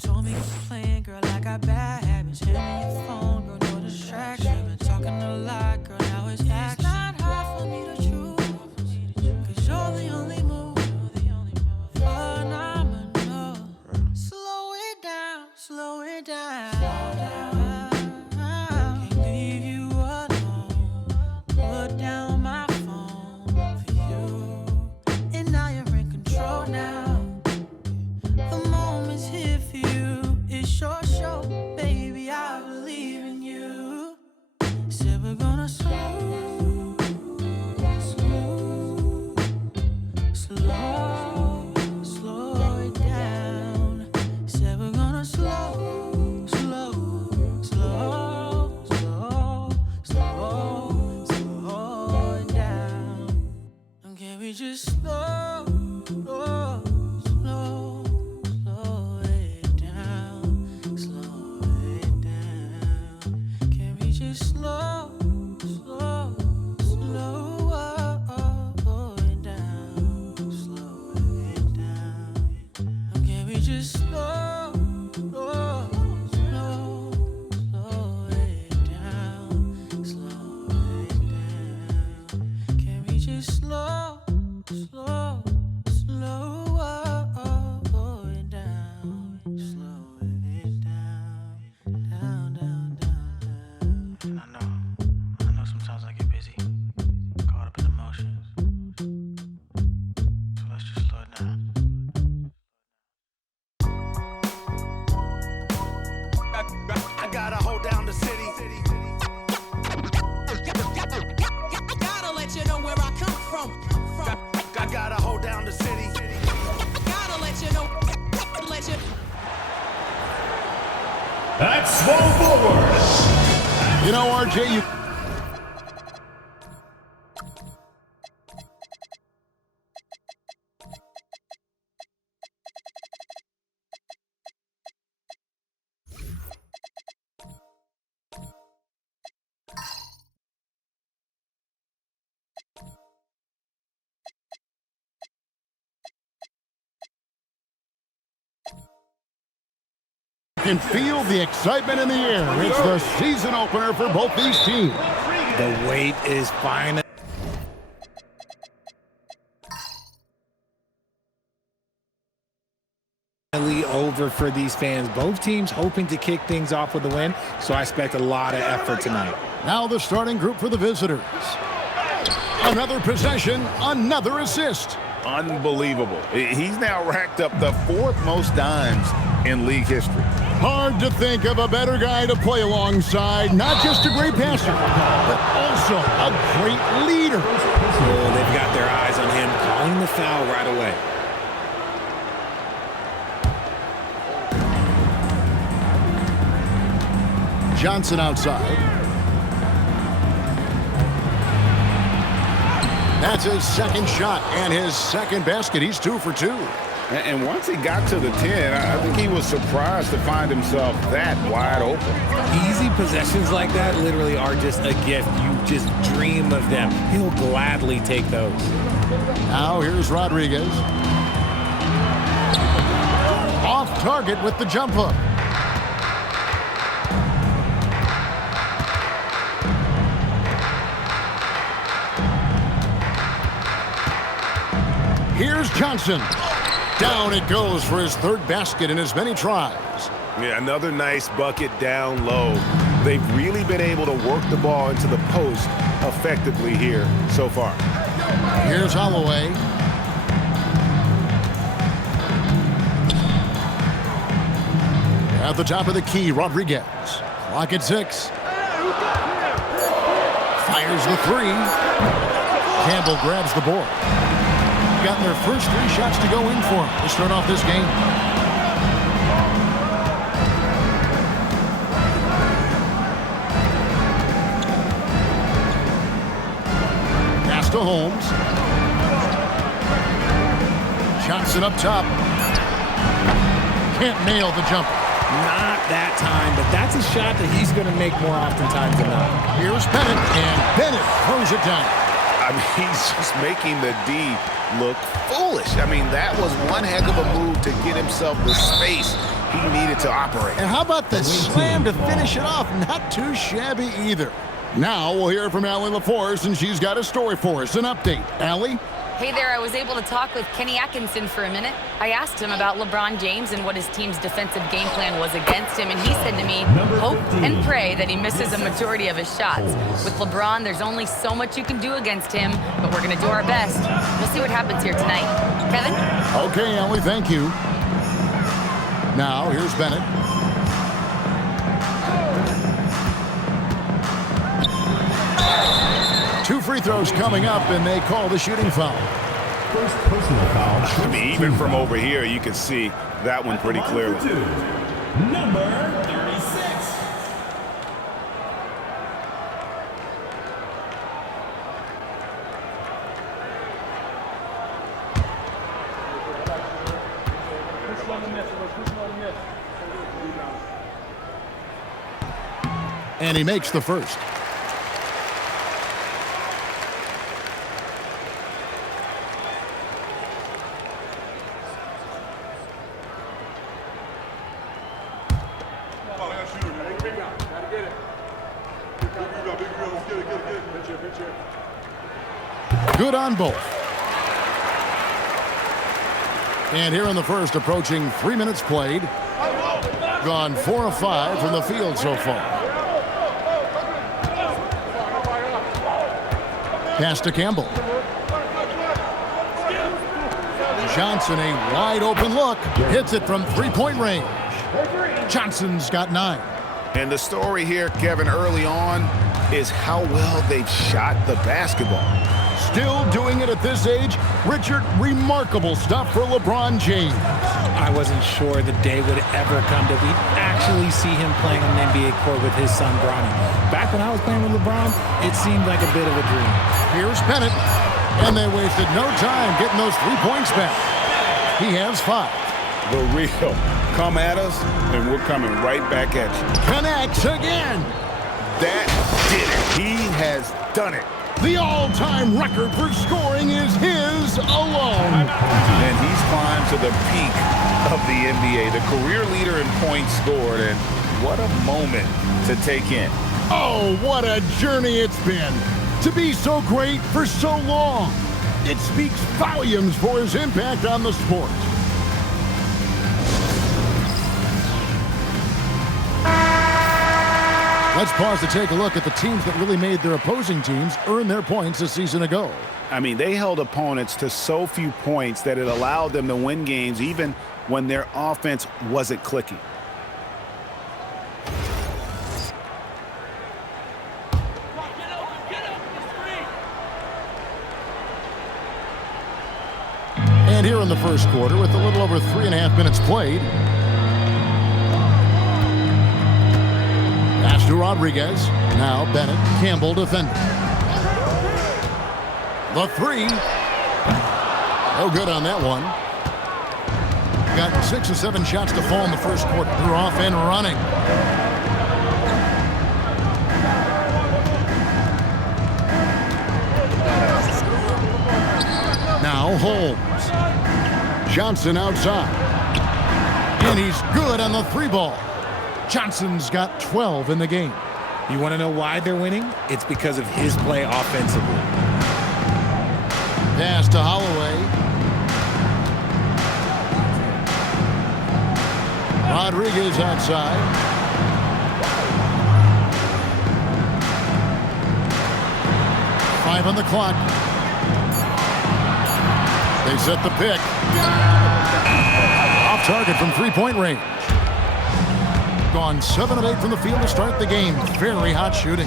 Told me quit playing, girl, I got bad habits. Hand me your phone, girl, no distraction. Been talking a lot, girl, now it's action. It's not hard for me to choose, 'cause you're the only move. Phenomenal. Slow it down, slow it down. Can't leave you alone. Put down my phone for you. And now you're in control now. The moment's here for you. It's your show, baby. I believe in you. Said we're gonna slow, slow it down. Said we're gonna slow it down. And can we just slow it down, slow it down. Can we just slow it down, slow it down. And can we just slow it down, slow it down. Can we just slow it down, slow it down, down. I know sometimes I get busy, caught up in emotions. So let's just slow it down. I gotta hold down the city. Gotta let you know where I come from. I gotta hold down the city. Gotta let you know. That's small forward. You know, RJ, you can feel the excitement in the air. It's the season opener for both these teams. The wait is finally over for these fans. Both teams hoping to kick things off with a win, so I expect a lot of effort tonight. Now the starting group for the visitors. Another possession, another assist. Unbelievable. He's now racked up the 4th most dimes in league history. Hard to think of a better guy to play alongside. Not just a great passer, but also a great leader. Oh, they've got their eyes on him, calling the foul right away. Johnson outside. That's his second shot and his second basket. He's 2 for 2. And once he got to the 10, I think he was surprised to find himself that wide open. Easy possessions like that literally are just a gift. You just dream of them. He'll gladly take those. Now here's Rodriguez. Off target with the jump hook. Here's Johnson. Down it goes for his 3rd basket in as many tries. Yeah, another nice bucket down low. They've really been able to work the ball into the post effectively here so far. Here's Holloway. At the top of the key, Rodriguez. Clock at 6. Fires the 3. Campbell grabs the board. Got their first 3 shots to go in for him to start off this game. Pass to Holmes. Johnson up top. Can't nail the jumper. Not that time, but that's a shot that he's going to make more oftentimes than not. Here's Bennett, and Bennett throws it down. I mean, he's just making the D look foolish. I mean, that was one heck of a move to get himself the space he needed to operate. And how about the slam to finish it off? Not too shabby either. Now we'll hear from Allie LaForce, and she's got a story for us. An update. Allie? Hey there, I was able to talk with Kenny Atkinson for a minute. I asked him about LeBron James and what his team's defensive game plan was against him, and he said to me, hope and pray that he misses a majority of his shots. With LeBron, there's only so much you can do against him, but we're going to do our best. We'll see what happens here tonight. Kevin? Okay, Allie, thank you. Now, here's Bennett. Two free throws coming up, and they call the shooting foul. First personal foul. I mean, even from over here, you can see that one pretty clearly. Number 36. And he makes the first. Good on both. And here in the first, approaching 3 minutes played. Gone 4 of 5 from the field so far. Pass to Campbell. Johnson, a wide open look. Hits it from three-point range. Johnson's got 9. And the story here, Kevin, early on is how well they've shot the basketball. Still doing it at this age. Richard, remarkable stuff for LeBron James. I wasn't sure the day would ever come that we'd actually see him playing on an NBA court with his son, Bronny. Back when I was playing with LeBron, it seemed like a bit of a dream. Here's Bennett. And they wasted no time getting those 3 points back. He has 5. The real. Come at us, and we're coming right back at you. Connects again. That did it. He has done it. The all-time record for scoring is his alone. And he's climbed to the peak of the NBA, the career leader in points scored, and what a moment to take in. Oh, what a journey it's been. To be so great for so long. It speaks volumes for his impact on the sport. Let's pause to take a look at the teams that really made their opposing teams earn their points a season ago. I mean, they held opponents to so few points that it allowed them to win games even when their offense wasn't clicking. And here in the first quarter, with a little over 3.5 minutes played, pass to Rodriguez. Now Bennett. Campbell defending. The 3. No good on that one. Got 6 or 7 shots to fall in the first quarter. They're off and running. Now Holmes. Johnson outside. And he's good on the 3 ball. Johnson's got 12 in the game. You want to know why they're winning? It's because of his play offensively. Pass to Holloway. Rodriguez outside. Five on the clock. They set the pick. Off target from three-point range. Gone 7 of 8 from the field to start the game. Very hot shooting.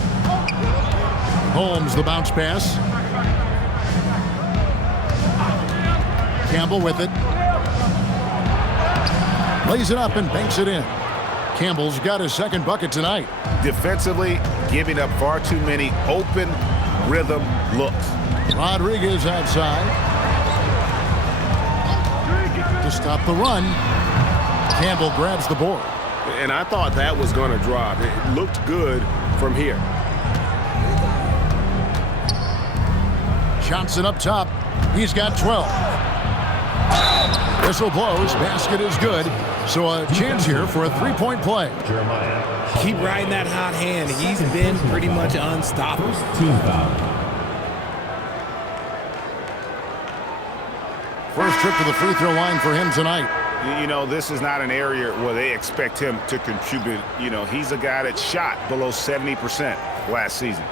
Holmes the bounce pass. Campbell with it. Lays it up and banks it in. Campbell's got his second bucket tonight. Defensively, giving up far too many open rhythm looks. Rodriguez outside. To stop the run. Campbell grabs the board. And I thought that was going to drop. It looked good from here. Johnson up top. He's got 12. Whistle blows. Basket is good. So a chance here for a three-point play. Keep riding that hot hand. He's been pretty much unstoppable. Team foul. First trip to the free throw line for him tonight. You know, this is not an area where they expect him to contribute. You know, he's a guy that shot below 70% last season.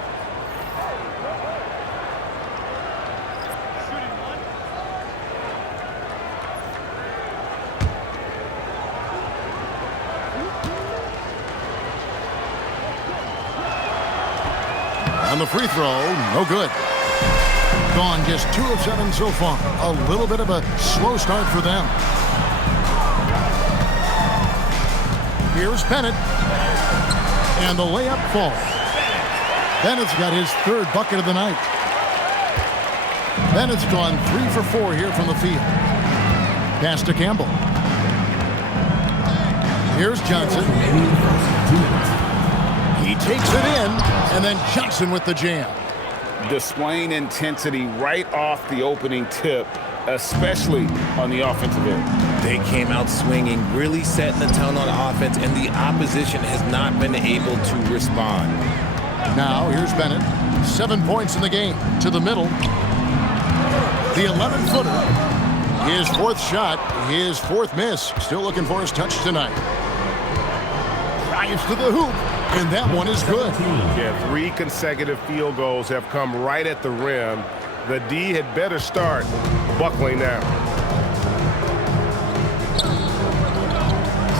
On the free throw, no good. Gone just 2 of 7 so far. A little bit of a slow start for them. Here's Bennett. And the layup falls. Bennett's got his 3rd bucket of the night. Bennett's gone 3 for 4 here from the field. Pass to Campbell. Here's Johnson. He takes it in, and then Johnson with the jam. Displaying intensity right off the opening tip, especially on the offensive end. They came out swinging, really setting the tone on offense, and the opposition has not been able to respond. Now, here's Bennett. 7 points in the game. To the middle. The 11-footer. His 4th shot. His 4th miss. Still looking for his touch tonight. Drives to the hoop. And that one is good. Yeah, 3 consecutive field goals have come right at the rim. The D had better start buckling down.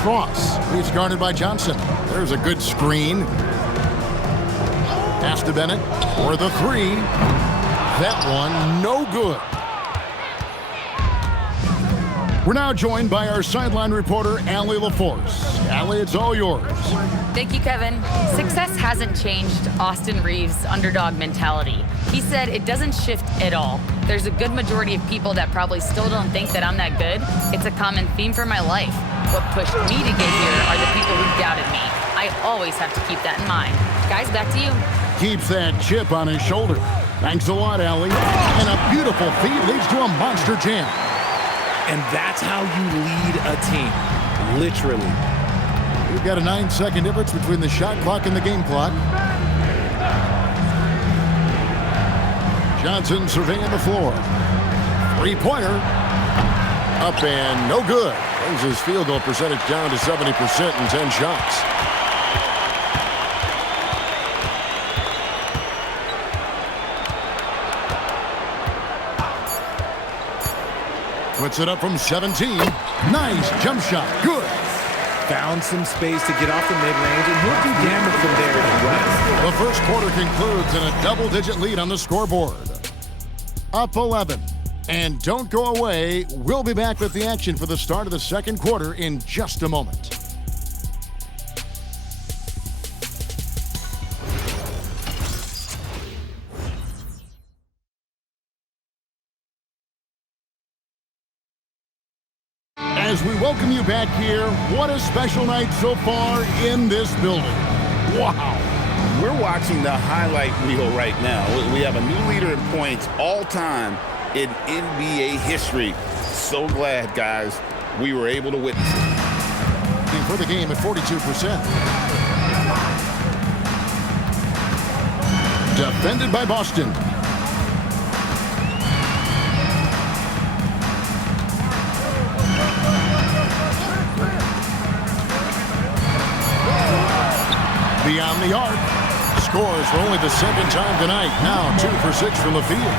Cross. He's guarded by Johnson. There's a good screen. Pass to Bennett for the 3. That one, no good. We're now joined by our sideline reporter, Allie LaForce. Allie, it's all yours. Thank you, Kevin. Success hasn't changed Austin Reeves' underdog mentality. He said it doesn't shift at all. There's a good majority of people that probably still don't think that I'm that good. It's a common theme for my life. What pushed me to get here are the people who doubted me. I always have to keep that in mind. Guys, back to you. Keeps that chip on his shoulder. Thanks a lot, Allie. And a beautiful feed leads to a monster jam. And that's how you lead a team, literally. We've got a 9-second difference between the shot clock and the game clock. Johnson surveying the floor. 3-pointer. Up and no good. Brings his field goal percentage down to 70% in 10 shots. Puts it up from 17. Nice jump shot. Good. Found some space to get off the mid-range, and he'll do damage from there as well. The first quarter concludes in a double-digit lead on the scoreboard. Up 11. And don't go away. We'll be back with the action for the start of the second quarter in just a moment. As we welcome you back here, what a special night so far in this building. Wow. We're watching the highlight reel right now. We have a new leader in points all time in NBA history. So glad, guys, we were able to witness it. And for the game at 42%. Defended by Boston. Beyond the arc. Scores for only the 2nd time tonight. Now 2 for 6 from the field.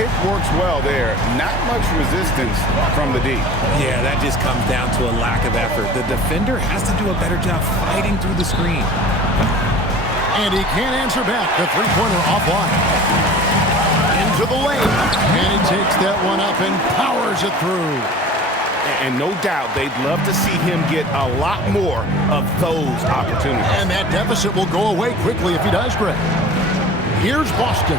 Pick works well there. Not much resistance from the D. Yeah, that just comes down to a lack of effort. The defender has to do a better job fighting through the screen. And he can't answer back. The 3-pointer offline. Into the lane. And he takes that one up and powers it through. And no doubt they'd love to see him get a lot more of those opportunities. And that deficit will go away quickly if he does, Greg. Here's Boston.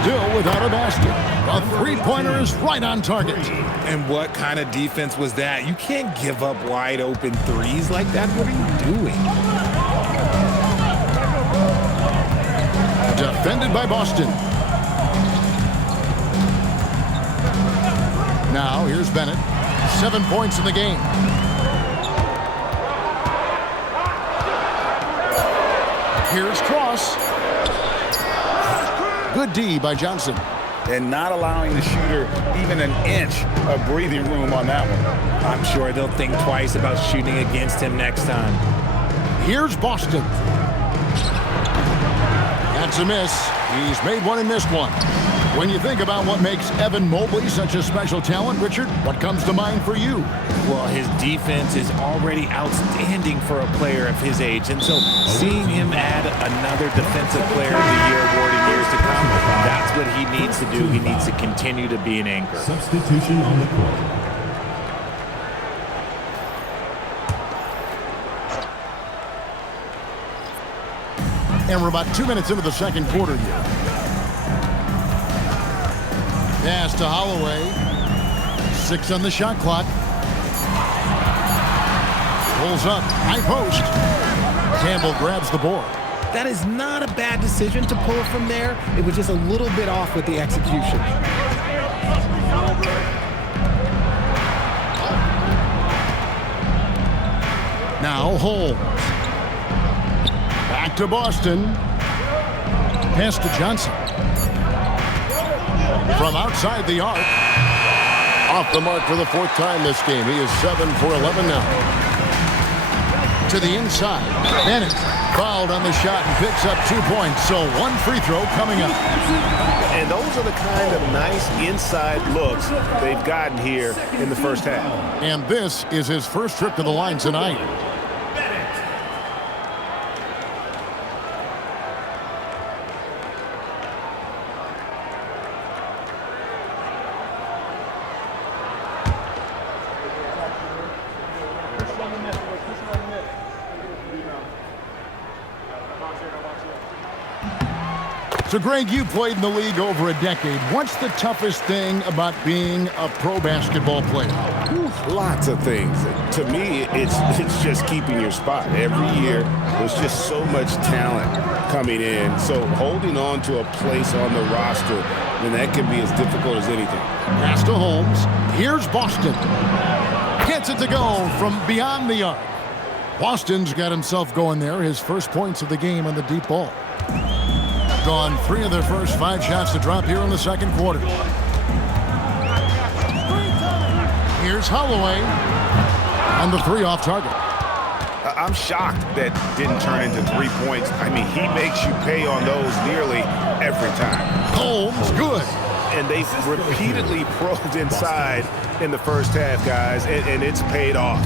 Still without a basket. A 3-pointer is right on target. And what kind of defense was that? You can't give up wide open threes like that. What are you doing? Defended by Boston. Now, here's Bennett. 7 points in the game. Here's Cross. Good D by Johnson. And not allowing the shooter even an inch of breathing room on that one. I'm sure they'll think twice about shooting against him next time. Here's Boston. That's a miss. He's made one and missed one. When you think about what makes Evan Mobley such a special talent, Richard, what comes to mind for you? Well, his defense is already outstanding for a player of his age. And so seeing him add another Defensive Player of the Year award in years to come, that's what he needs to do. He needs to continue to be an anchor. Substitution on the court. And we're about 2 minutes into the second quarter here. Pass to Holloway. 6 on the shot clock. Pulls up. High post. Campbell grabs the board. That is not a bad decision to pull from there. It was just a little bit off with the execution. Now Holmes. Back to Boston. Pass to Johnson. From outside the arc. Off the mark for the 4th time this game. He is 7 for 11 now. To the inside. Bennett fouled on the shot and picks up 2 points. So 1 free throw coming up. And those are the kind of nice inside looks they've gotten here in the first half. And this is his first trip to the line tonight. So, Greg, you played in the league over a decade. What's the toughest thing about being a pro basketball player? Lots of things. To me, it's just keeping your spot. Every year, there's just so much talent coming in. So holding on to a place on the roster, and that can be as difficult as anything. Pass to Holmes. Here's Boston. Gets it to go from beyond the arc. Boston's got himself going there. His first points of the game on the deep ball. Gone 3 of their first 5 shots to drop here in the second quarter. Here's Holloway. And the 3 off target. I'm shocked that didn't turn into 3 points. I mean, he makes you pay on those nearly every time. Holmes, good. And they've repeatedly probed inside in the first half, guys, and it's paid off.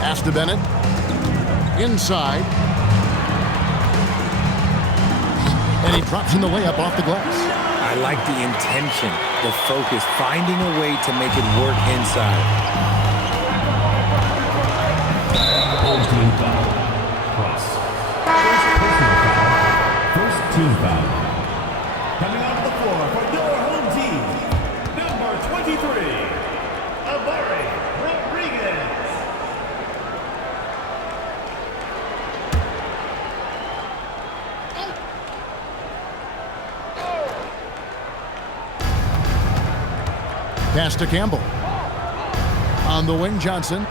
Pass to Bennett. Inside. And he drops in the layup off the glass. I like the intention, the focus, finding a way to make it work inside. Home team foul. Cross. First team foul. Coming onto the floor for your home team, number 23, Amari Rodriguez. Pass to Campbell. On the wing, Johnson.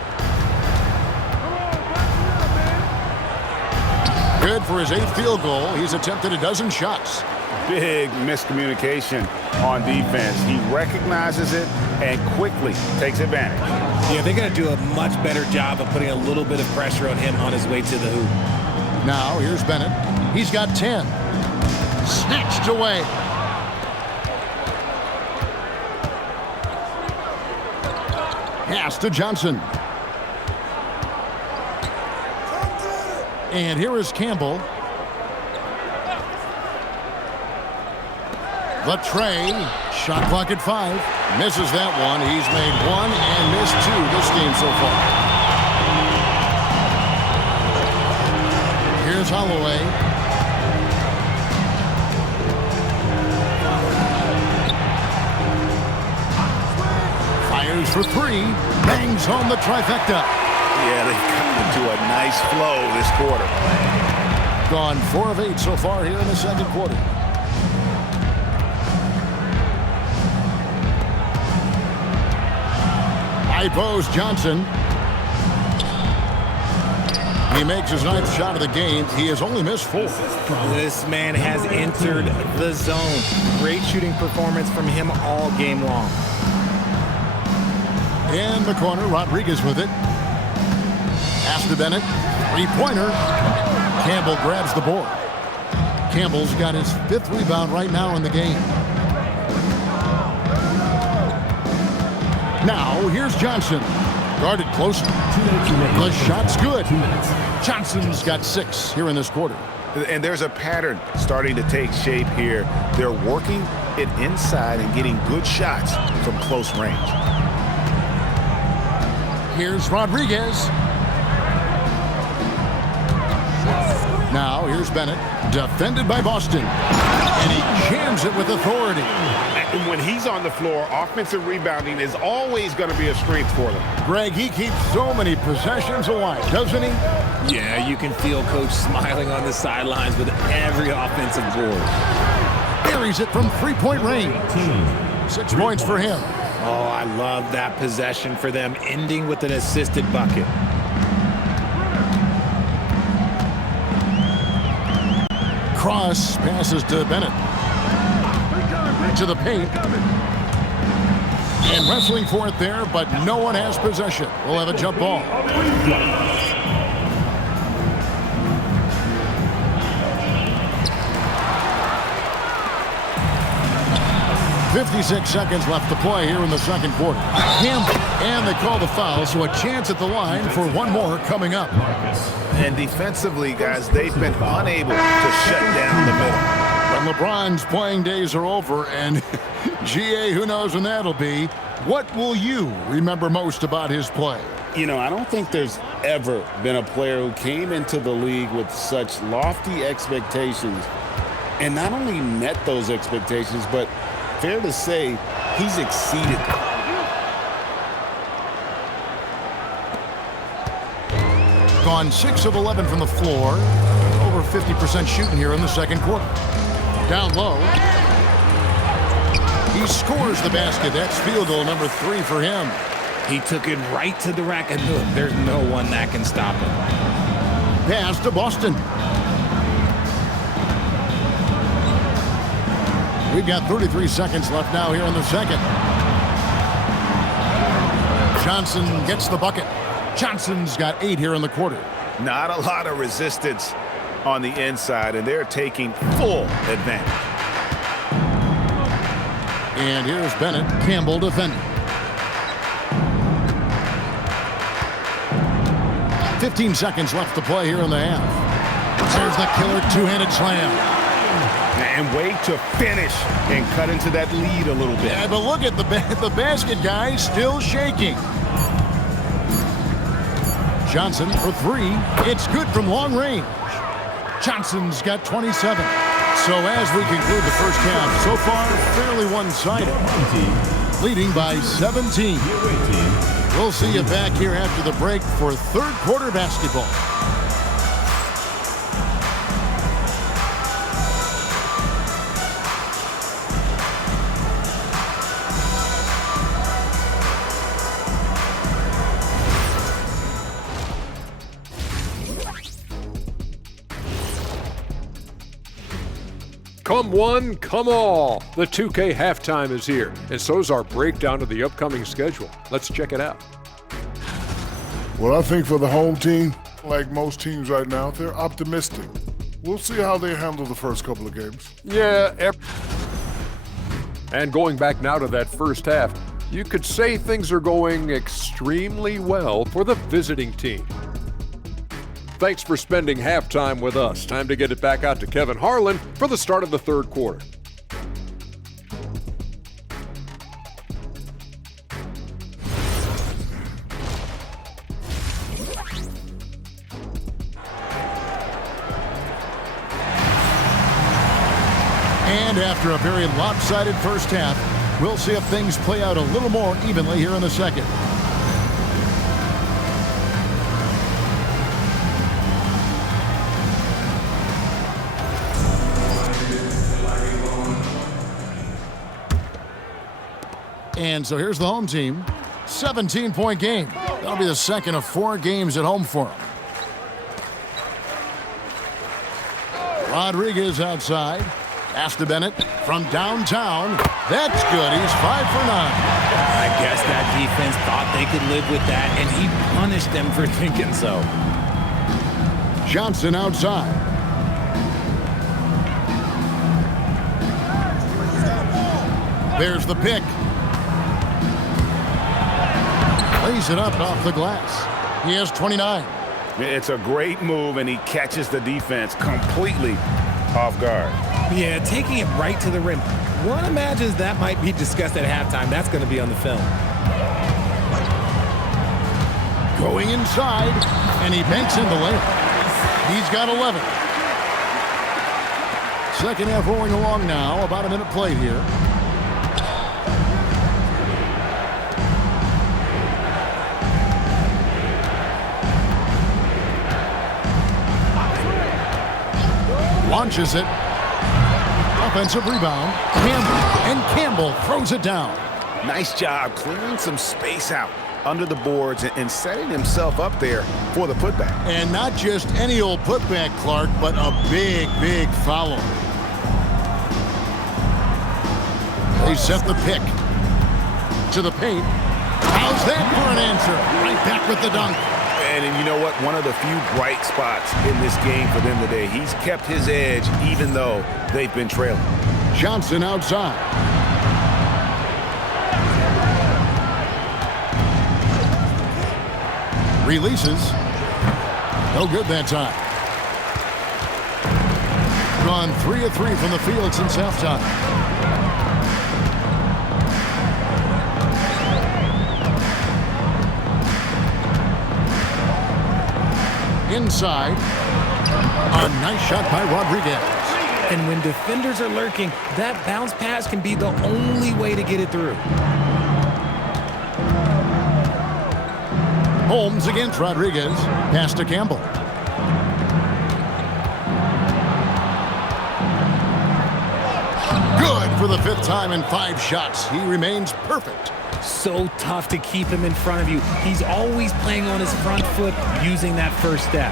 Good for his 8th field goal. He's attempted a dozen shots. Big miscommunication on defense. He recognizes it and quickly takes advantage. Yeah, they're going to do a much better job of putting a little bit of pressure on him on his way to the hoop. Now, here's Bennett. He's got 10. Snatched away. Pass to Johnson. And here is Campbell. The tray. Shot clock at 5. Misses that one. He's made 1 and missed 2 this game so far. Here's Holloway. Fires for 3. Bangs home the trifecta. Yeah, they've gotten into a nice flow this quarter. Gone 4 of 8 so far here in the second quarter. High post, Johnson. He makes his 9th shot of the game. He has only missed 4. This man has entered the zone. Great shooting performance from him all game long. In the corner, Rodriguez with it. Pass to Bennett. 3-pointer. Campbell grabs the board. Campbell's got his 5th rebound right now in the game. Now, here's Johnson. Guarded close. The shot's good. Johnson's got 6 here in this quarter. And there's a pattern starting to take shape here. They're working it inside and getting good shots from close range. Here's Rodriguez. Now, here's Bennett. Defended by Boston. And he jams it with authority. And when he's on the floor, offensive rebounding is always going to be a strength for them. Greg, he keeps so many possessions alive, doesn't he? Yeah, you can feel Coach smiling on the sidelines with every offensive board. Buries it from 3-point range. 6 points for him. Oh, I love that possession for them, ending with an assisted bucket. Cross passes to Bennett. To the paint. And wrestling for it there, but no one has possession. We'll have a jump ball. 56 seconds left to play here in the second quarter. Campbell, and they call the foul, so a chance at the line for one more coming up. And defensively, guys, they've been unable to shut down the middle. When LeBron's playing days are over, and GA, who knows when that'll be, what will you remember most about his play? You know, I don't think there's ever been a player who came into the league with such lofty expectations and not only met those expectations, but fair to say, he's exceeded them. Gone 6 of 11 from the floor. Over 50% shooting here in the second quarter. Down low. He scores the basket. That's field goal number 3 for him. He took it right to the rack, and look, there's no one that can stop him. Pass to Boston. We've got 33 seconds left now here in the second. Johnson gets the bucket. Johnson's got 8 here in the quarter. Not a lot of resistance on the inside, and they're taking full advantage. And here's Bennett. Campbell defending. 15 seconds left to play here in the half. There's the killer two-handed slam. And wait to finish and cut into that lead a little bit. Yeah, but look at the basket, guys, still shaking. Johnson for 3. It's good from long range. Johnson's got 27. So as we conclude the first half, so far fairly one-sided. Leading by 17. We'll see you back here after the break for third quarter basketball. Come one, come all. The 2K halftime is here, and so's our breakdown of the upcoming schedule. Let's check it out. Well, I think for the home team, like most teams right now, they're optimistic. We'll see how they handle the first couple of games. Yeah, and going back now to that first half, you could say things are going extremely well for the visiting team. Thanks for spending halftime with us. Time to get it back out to Kevin Harlan for the start of the third quarter. And after a very lopsided first half, we'll see if things play out a little more evenly here in the second. And so here's the home team. 17-point game. That'll be the second of 4 games at home for them. Rodriguez outside. Pass to Bennett from downtown. That's good. He's 5 for 9. I guess that defense thought they could live with that, and he punished them for thinking so. Johnson outside. There's the pick. Lays it up off the glass. He has 29. It's a great move, and he catches the defense completely off guard. Yeah, taking it right to the rim. One imagines that might be discussed at halftime. That's going to be on the film. Going inside, and he banks in the layup. He's got 11. Second half rolling along now. About a minute played here. Launches it. Offensive rebound. Campbell throws it down. Nice job clearing some space out under the boards and setting himself up there for the putback. And not just any old putback, Clark, but a big, big foul. They set the pick. To the paint. How's that for an answer? Right back with the dunk. And you know what? One of the few bright spots in this game for them today. He's kept his edge even though they've been trailing. Johnson outside. Releases. No good that time. Gone 3 of 3 from the field since halftime. Inside. A nice shot by Rodriguez. And when defenders are lurking, that bounce pass can be the only way to get it through. Holmes against Rodriguez. Pass to Campbell. Good for the 5th time in 5 shots. He remains perfect. So tough to keep him in front of you. He's always playing on his front foot, using that first step.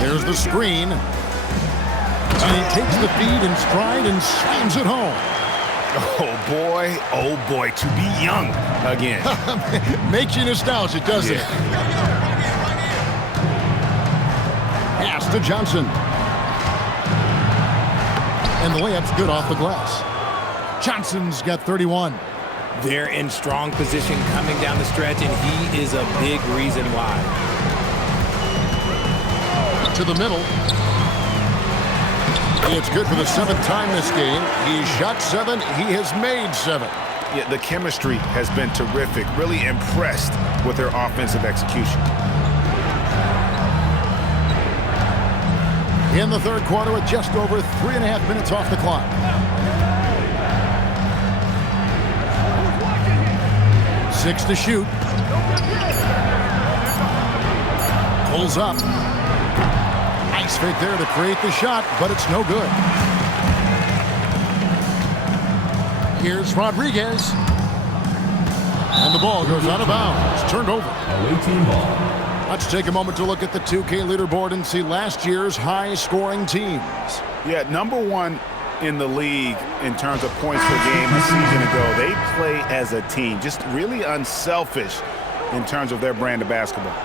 There's the screen. And he takes the feed in stride and slams it home. Oh boy, to be young again. Makes you nostalgic, doesn't it? Pass to Johnson. And the layup's good off the glass. Johnson's got 31. They're in strong position coming down the stretch, and he is a big reason why. To the middle. It's good for the 7th time this game. He shot 7. He has made 7. Yeah, the chemistry has been terrific. Really impressed with their offensive execution. In the 3rd quarter with just over 3.5 minutes off the clock. Six to shoot. Pulls up. Nice fake there to create the shot, but it's no good. Here's Rodriguez. And the ball goes out of bounds. Turned over. Away team ball. Let's take a moment to look at the 2K leaderboard and see last year's high-scoring teams. Yeah, number 1 in the league in terms of points per game a season ago. They play as a team, just really unselfish in terms of their brand of basketball.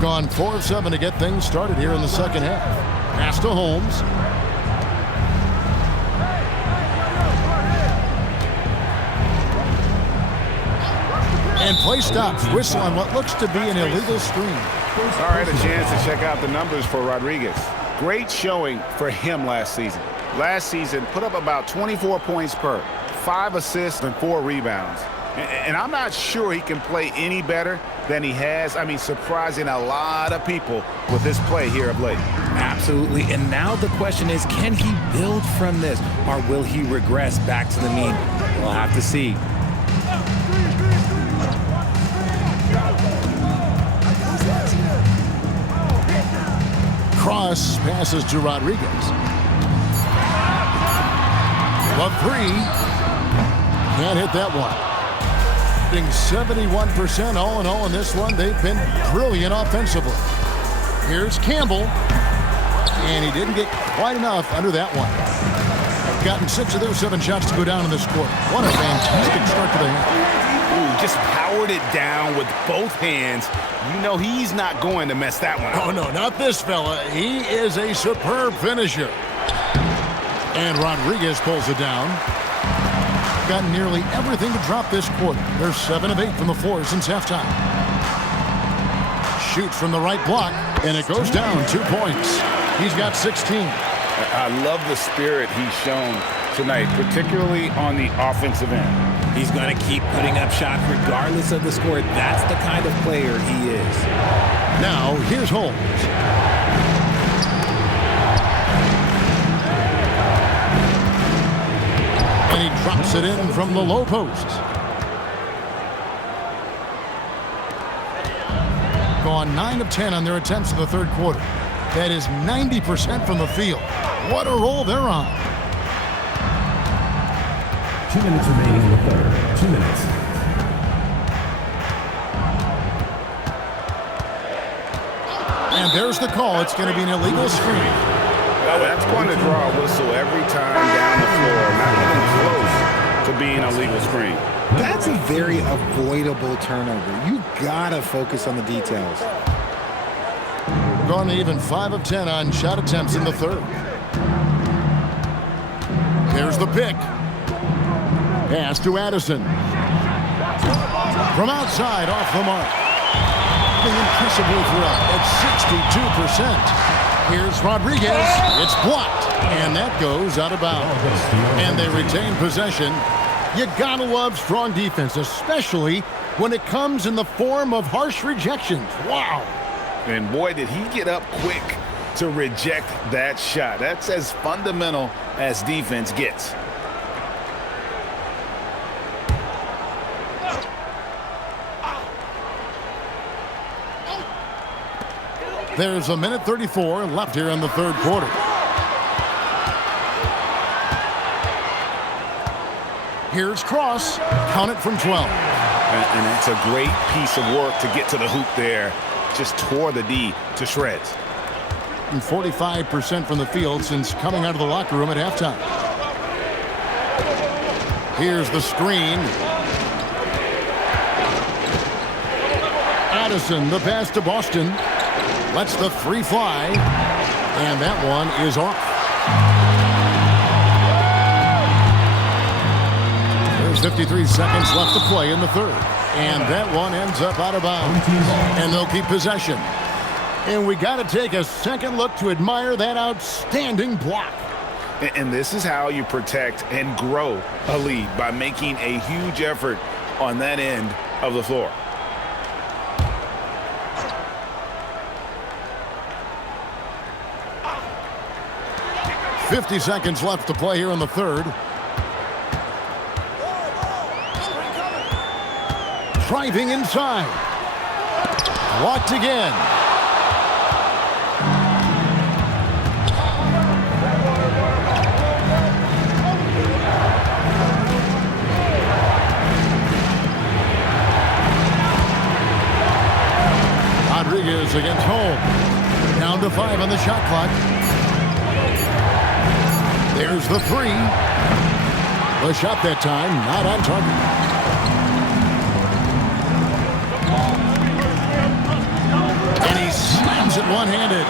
Gone 4 of 7 to get things started here in the second half. Pass to Holmes. And play stops. Whistle on what looks to be an illegal screen. All right, a chance to check out the numbers for Rodriguez. Great showing for him last season. Last season, put up about 24 points per, 5 assists and 4 rebounds. And I'm not sure he can play any better than he has. I mean, surprising a lot of people with this play here of late. Absolutely. And now the question is, can he build from this, or will he regress back to the mean? We'll have to see. Cross passes to Rodriguez. The three. Can't hit that one. 71% all in all in this one. They've been brilliant offensively. Here's Campbell. And he didn't get quite enough under that one. Gotten 6 of their 7 shots to go down in this quarter. What a fantastic start to the half. Ooh, just powered it down with both hands. You know he's not going to mess that one up. Oh, no, not this fella. He is a superb finisher. And Rodriguez pulls it down. Got nearly everything to drop this quarter. They're 7 of 8 from the floor since halftime. Shoots from the right block, and it goes down 2 points. He's got 16. I love the spirit he's shown tonight, particularly on the offensive end. He's going to keep putting up shots regardless of the score. That's the kind of player he is. Now, here's Holmes. And he drops it in from the low post. Gone 9 of 10 on their attempts in the third quarter. That is 90% from the field. What a roll they're on. 2 minutes remaining in the third. 2 minutes. And there's the call. It's going to be an illegal screen. Well, that's going to draw a whistle every time down the floor. Not even close to being a legal screen. That's a very avoidable turnover. You got to focus on the details. Gone even 5 of 10 on shot attempts in the third. There's the pick. Pass to Addison. From outside, off the mark. Impressively throughout at 62%. Here's Rodriguez. It's blocked. And that goes out of bounds. And they retain possession. You gotta love strong defense, especially when it comes in the form of harsh rejections. Wow. And boy, did he get up quick to reject that shot. That's as fundamental as defense gets. There's a minute 34 left here in the third quarter. Here's Cross. Count it from 12. And it's a great piece of work to get to the hoop there. Just tore the D to shreds. And 45% from the field since coming out of the locker room at halftime. Here's the screen. Addison, the pass to Boston. Lets the three fly. And that one is off. There's 53 seconds left to play in the third. And that one ends up out of bounds. And they'll keep possession. And we got to take a second look to admire that outstanding block. And this is how you protect and grow a lead, by making a huge effort on that end of the floor. .50 seconds left to play here in the third. Driving inside. Blocked again. Rodriguez against Holmes. Down to 5 on the shot clock. There's the three. The shot that time, not on target. And he slams it one-handed.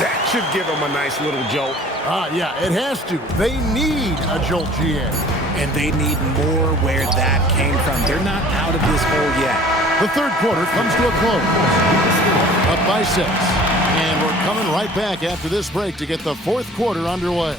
That should give him a nice little jolt. Yeah, it has to. They need a jolt, GA. And they need more where that came from. They're not out of this hole yet. The third quarter comes to a close. Up by 6. And we're coming right back after this break to get the fourth quarter underway.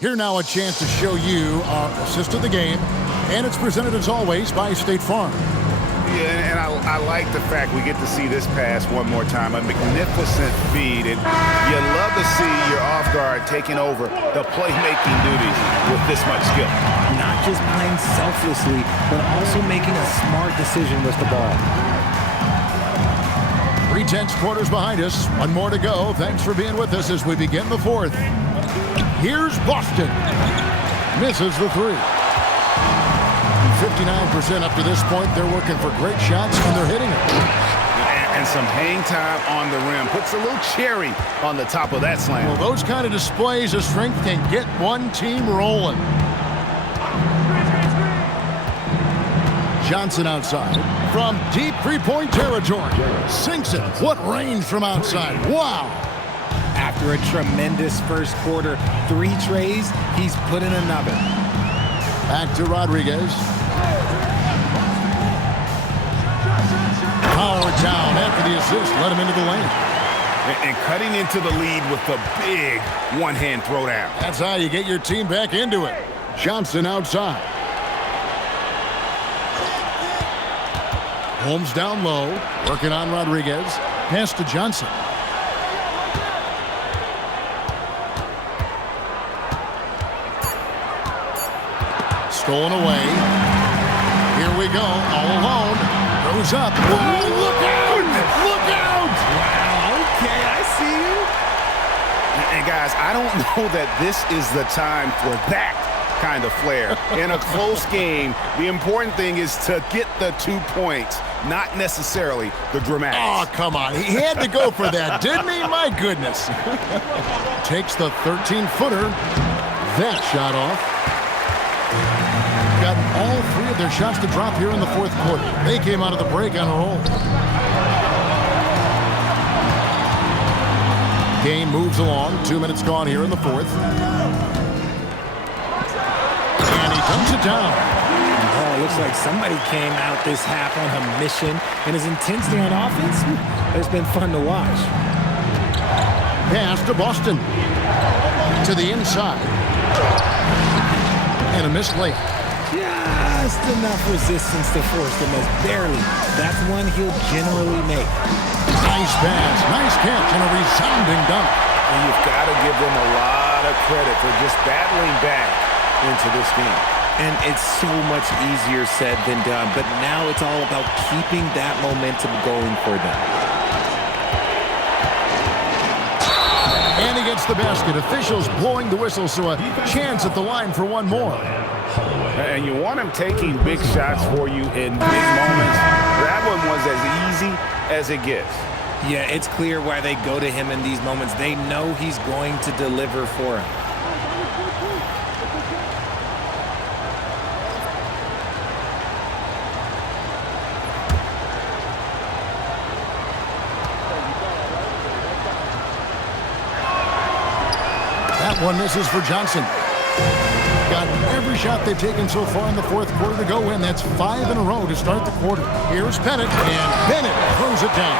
Here now a chance to show you our assist of the game And it's presented as always by State Farm. Yeah, and I like the fact we get to see this pass one more time. A magnificent feed. And you love to see your off guard taking over the playmaking duties with this much skill. Not just playing selflessly, but also making a smart decision with the ball. 3/10 quarters behind us. One more to go. Thanks for being with us as we begin the fourth. Here's Boston. Misses the three. 59% up to this point. They're working for great shots, and they're hitting it. And some hang time on the rim. Puts a little cherry on the top of that slam. Well, those kind of displays of strength can get one team rolling. Johnson outside from deep three-point territory. Sinks it. What range from outside. Wow. After a tremendous first quarter, 3 trays, he's put in another. Back to Rodriguez. Power down after the assist. Let him into the lane. And cutting into the lead with the big one-hand throwdown. That's how you get your team back into it. Johnson outside. Holmes down low. Working on Rodriguez. Pass to Johnson. Stolen away. Here we go. All alone. Goes up. Oh, look out! Look out! Wow, okay, I see you. And guys, I don't know that this is the time for that kind of flair. In a close game, the important thing is to get the 2 points, not necessarily the dramatics. Oh, come on. He had to go for that, didn't he? My goodness. Takes the 13-footer. That shot off. Got all 3 of their shots to drop here in the fourth quarter. They came out of the break on a roll. Game moves along. 2 minutes gone here in the fourth. And he dumps it down. Oh, it looks like somebody came out this half on a mission, and his intensity on offense, it's been fun to watch. Pass to Boston. To the inside. And a missed layup. Just enough resistance to force the miss. Barely. That's one he'll generally make. Nice pass. Nice catch and a resounding dunk. And you've got to give them a lot of credit for just battling back into this game. And it's so much easier said than done. But now it's all about keeping that momentum going for them. And he gets the basket. Officials blowing the whistle, so a chance at the line for one more. And you want him taking big shots for you in big moments. That one was as easy as it gets. Yeah, it's clear why they go to him in these moments. They know he's going to deliver for him. That one misses for Johnson. Got every shot they've taken so far in the fourth quarter to go in. That's 5 in a row to start the quarter. Here's Bennett, and Bennett throws it down.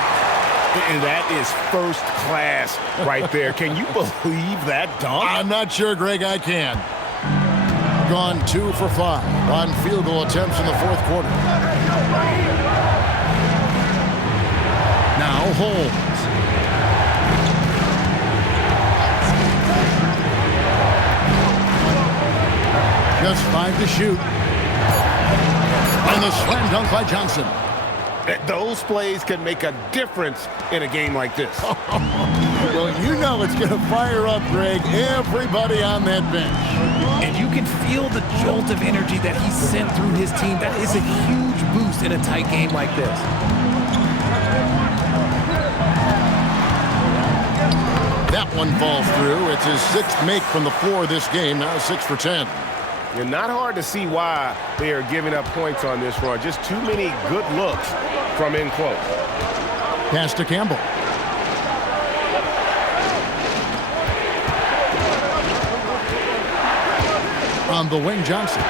And that is first class right there. Can you believe that dunk? I'm not sure, Greg, I can. Gone 2 for 5 on field goal attempts in the fourth quarter. Now Holmes. Just 5 to shoot. And the slam dunk by Johnson. Those plays can make a difference in a game like this. Well, you know it's going to fire up, Greg, everybody on that bench. And you can feel the jolt of energy that he sent through his team. That is a huge boost in a tight game like this. That one falls through. It's his 6th make from the floor this game. Now 6 for 10. And not hard to see why they are giving up points on this run. Just too many good looks from in close. Pass to Campbell. On the wing, Johnson.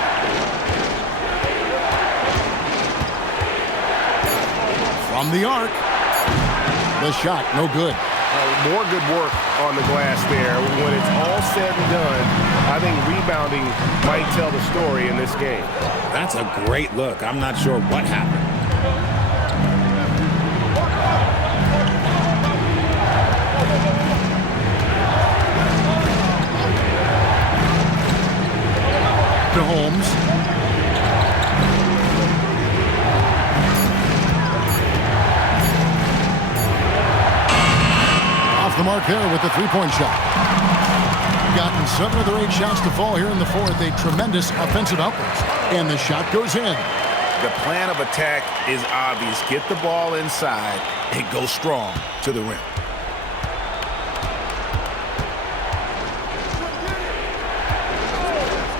From the arc. The shot, no good. More good work on the glass there. When it's all said and done, I think rebounding might tell the story in this game. That's a great look. I'm not sure what happened. To Holmes. Off the mark there with the three-point shot. Gotten 7 of their 8 shots to fall here in the fourth. A tremendous offensive outburst. And the shot goes in. The plan of attack is obvious. Get the ball inside and go strong to the rim.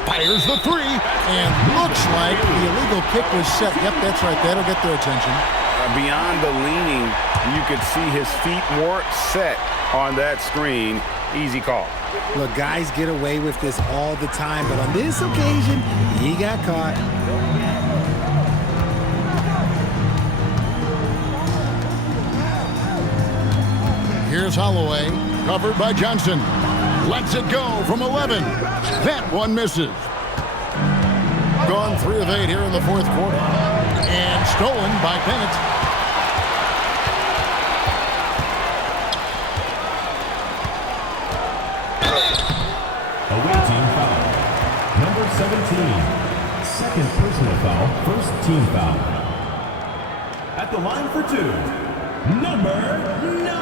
Fires the three, and looks like the illegal kick was set. Yep, that's right. That'll get their attention. Beyond the leaning, you could see his feet more set on that screen. Easy call. Look, guys get away with this all the time, but on this occasion, he got caught. Here's Holloway, covered by Johnson. Lets it go from 11. That one misses. Gone 3 of 8 here in the fourth quarter. And stolen by Bennett. Away team foul. Number 17. Second personal foul. First team foul. At the line for 2. Number 9.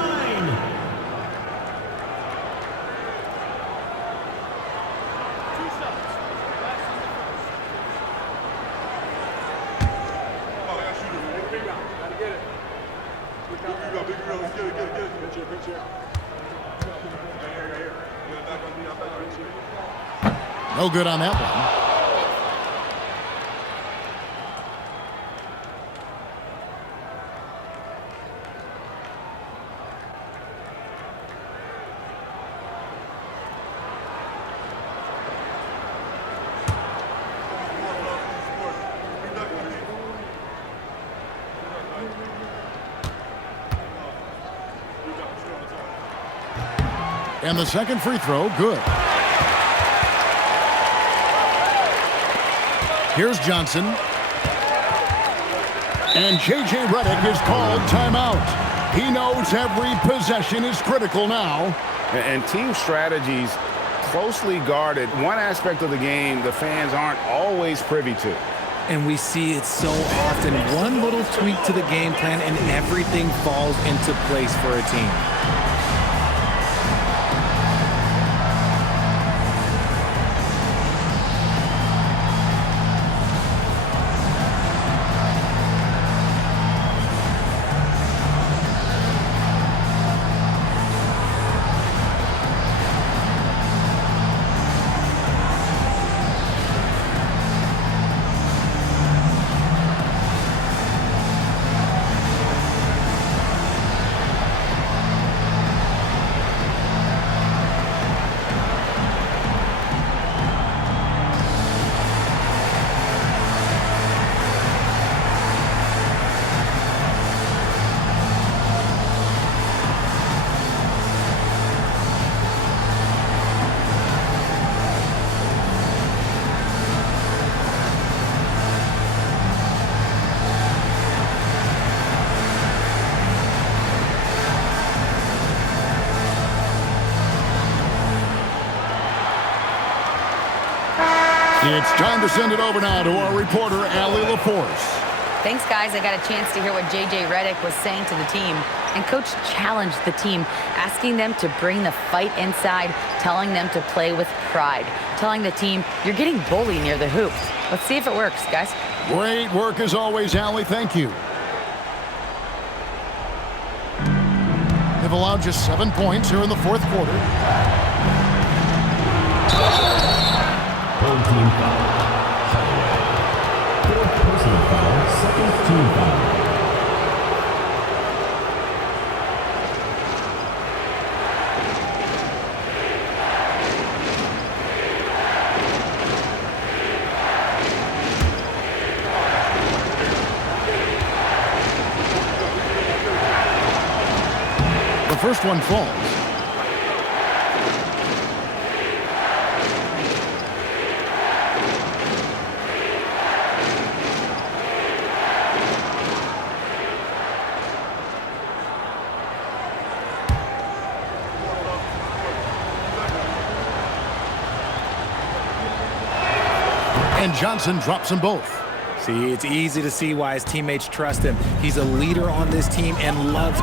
No good on that one. And the second free throw, good. Here's Johnson. And J.J. Redick is called timeout. He knows every possession is critical now. And team strategies closely guarded. One aspect of the game the fans aren't always privy to. And we see it so often. One little tweak to the game plan and everything falls into place for a team. It's time to send it over now to our reporter, Allie LaForce. Thanks, guys. I got a chance to hear what J.J. Redick was saying to the team. And Coach challenged the team, asking them to bring the fight inside, telling them to play with pride, telling the team, you're getting bullied near the hoop. Let's see if it works, guys. Great work as always, Allie. Thank you. They've allowed just 7 points here in the fourth quarter. Home team foul. Fourth personal foul. Second team foul. The first first one falls. And Johnson drops them both. See, it's easy to see why his teammates trust him. He's a leader on this team and loves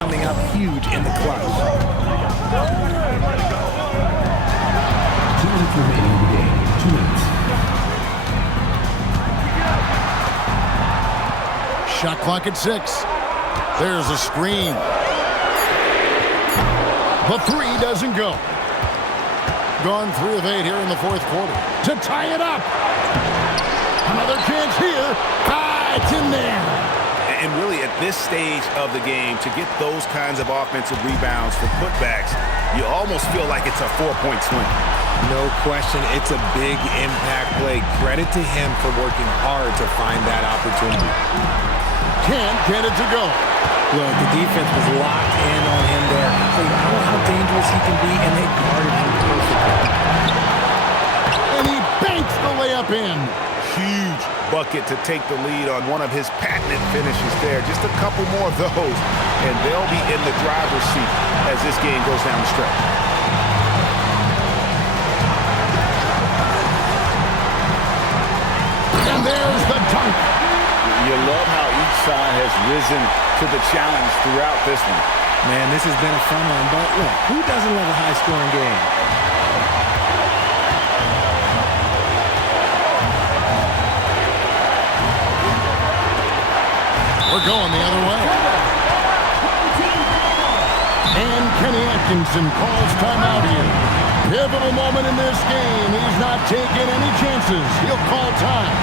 coming up huge in the clutch. 2 minutes remaining in the game. 2 minutes. Shot clock at 6. There's a screen. The three doesn't go. Gone 3 of 8 here in the fourth quarter. To tie it up. Another chance here. It's in there. And really, at this stage of the game, to get those kinds of offensive rebounds for putbacks, you almost feel like it's a 4-point swing. No question, it's a big impact play. Credit to him for working hard to find that opportunity. Can't get it to go. Look, the defense was locked in on him there. So you know how dangerous he can be, and they guarded him perfectly. And he banks the layup in. Huge bucket to take the lead on one of his patented finishes there. Just a couple more of those, and they'll be in the driver's seat as this game goes down the stretch. And there's the dunk. You love how each side has risen to the challenge throughout this one. Man, this has been a fun one, but look, who doesn't love a high-scoring game? We're going the other way. And Kenny Atkinson calls timeout here. Pivotal moment in this game. He's not taking any chances. He'll call time.